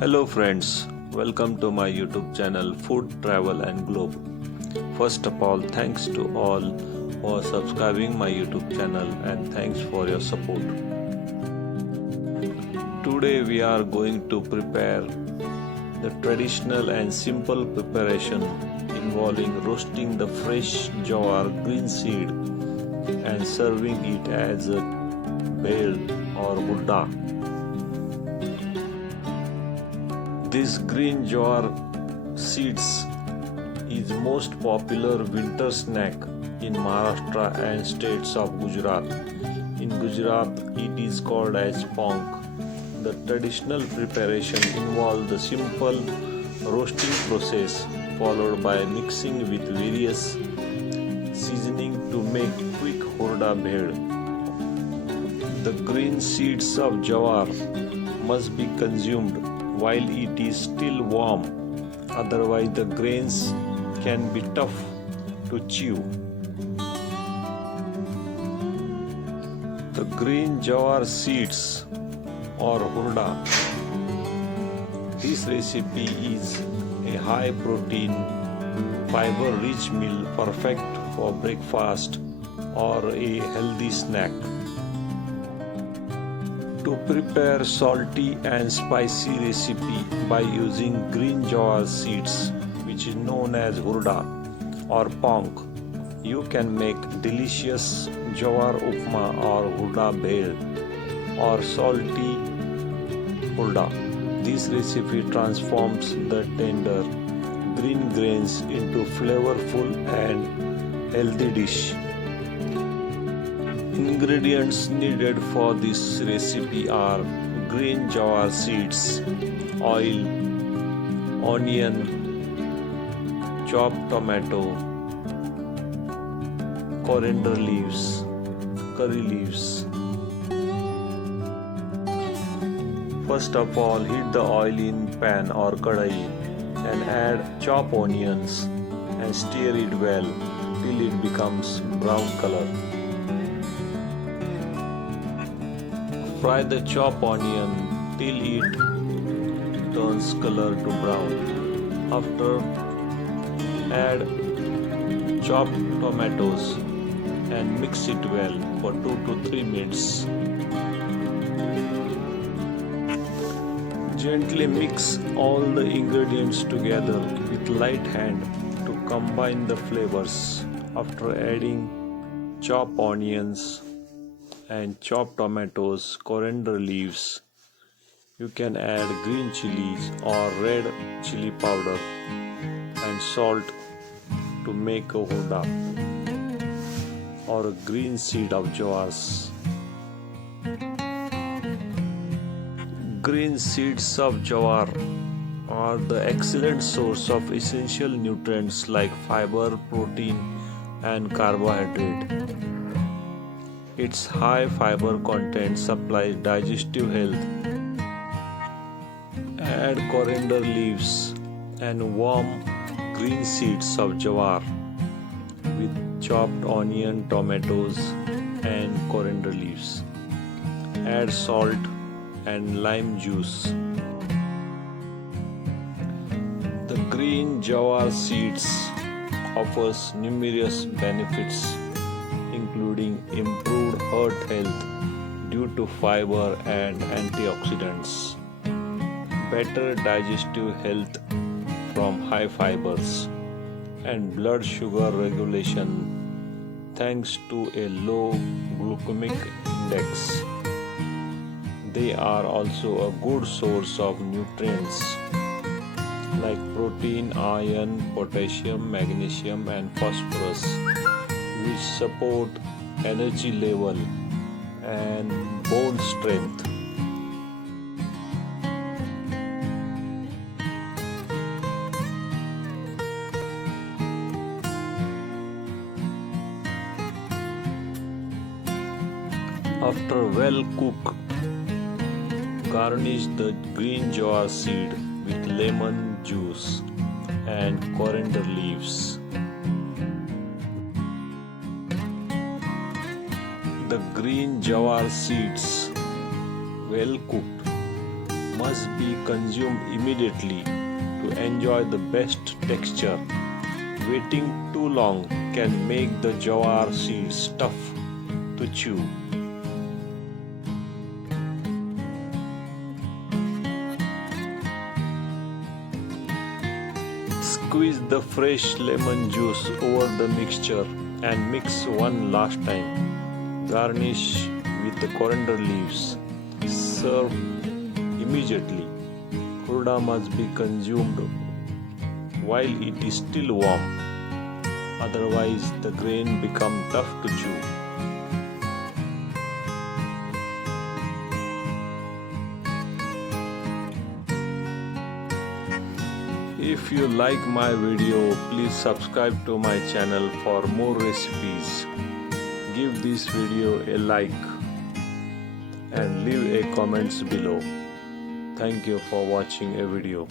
Hello friends, welcome to my YouTube channel Food, Travel and Globe. First of all, thanks to all for subscribing my YouTube channel and thanks for your support. Today we are going to prepare the traditional and simple preparation involving roasting the fresh jowar green seed and serving it as a bhel or hurda. This green jowar seeds is most popular winter snack in Maharashtra and states of Gujarat. In Gujarat, it is called as ponk. The traditional preparation involves the simple roasting process followed by mixing with various seasoning to make quick hurda bhel. The green seeds of jowar must be consumed while it is still warm, otherwise the grains can be tough to chew. The green jowar seeds or hurda. This recipe is a high protein, fiber rich meal perfect for breakfast or a healthy snack. To prepare salty and spicy recipe by using green jowar seeds, which is known as hurda or ponk, you can make delicious jowar upma or hurda bhel or salty hurda. This recipe transforms the tender green grains into flavorful and healthy dish. Ingredients needed for this recipe are green jowar seeds, oil, onion, chopped tomato, coriander leaves, curry leaves. First of all, heat the oil in pan or kadai and add chopped onions and stir it well till it becomes brown color. Fry the chopped onion till it turns color to brown. After, add chopped tomatoes and mix it well for 2 to 3 minutes. Gently mix all the ingredients together with light hand to combine the flavors. After adding chopped onions and chopped tomatoes, coriander leaves, you can add green chilies or red chili powder and salt to make a hurda or a green seed of jowars. Green seeds of jowar are the excellent source of essential nutrients like fiber, protein and carbohydrate. Its high fiber content supplies digestive health. Add coriander leaves and warm green seeds of jowar with chopped onion, tomatoes and coriander leaves. Add salt and lime juice. The green jowar seeds offers numerous benefits including improved heart health due to fiber and antioxidants, better digestive health from high fibers, and blood sugar regulation thanks to a low glycemic index. They are also a good source of nutrients like protein, iron, potassium, magnesium, and phosphorus, which support energy level and bone strength. After well cooked, garnish the green jowar seed with lemon juice and coriander leaves. The green jowar seeds, well cooked, must be consumed immediately to enjoy the best texture. Waiting too long can make the jowar seeds tough to chew. Squeeze the fresh lemon juice over the mixture and mix one last time. Garnish with the coriander leaves. Serve immediately. Hurda must be consumed while it is still warm. Otherwise, the grain becomes tough to chew. If you like my video, please subscribe to my channel for more recipes. Give this video a like and leave a comments below. Thank you for watching a video.